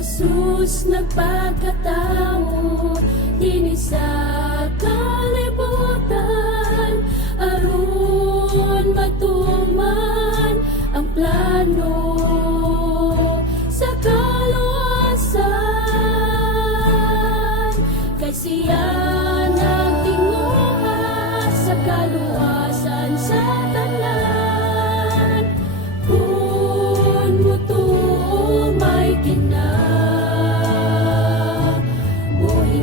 Jesus nagpagkatao dinhi sa kalibutan, aron matuman ang plano sa kaluwasan. Kay siya nagtinguha sa kaluwasan sa tanan, kun mutumay kinabuhing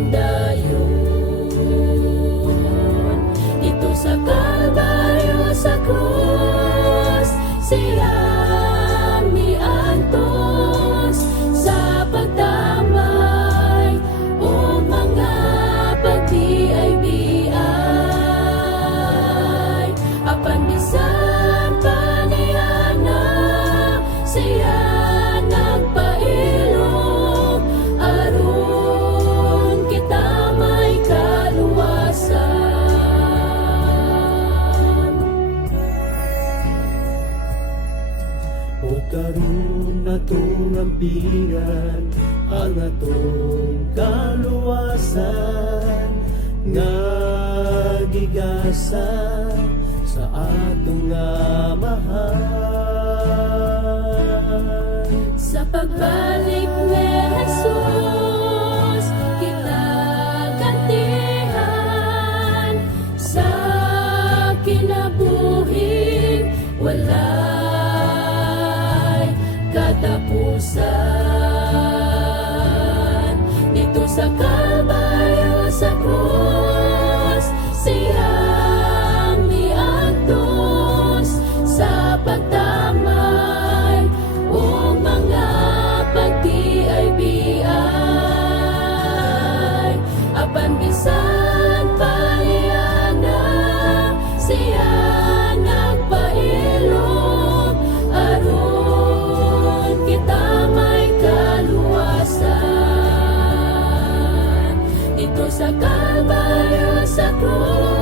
dayon. Dito sa Kalbaryo sa krus, siya miantos sa pagdamay o mga pagdiay-biay. Apan bisan pa niya na siya nagpailog, aron kita may kaluwasan. O karon atong ampiran ang atong kaluwasan, nga gigasa sa atong amahan. Sa pagbalik ni Jesus, kita gantihan sa kinabuhing walay katapusan. Dito sa Kalbaryo sa krus, siya miantos sa pagdamay o mga pagdiay-biay. Apan bisan pa niya na siya nagpailog, aron kita may kaluwasan. Dito sa Kalbaryo sa krus,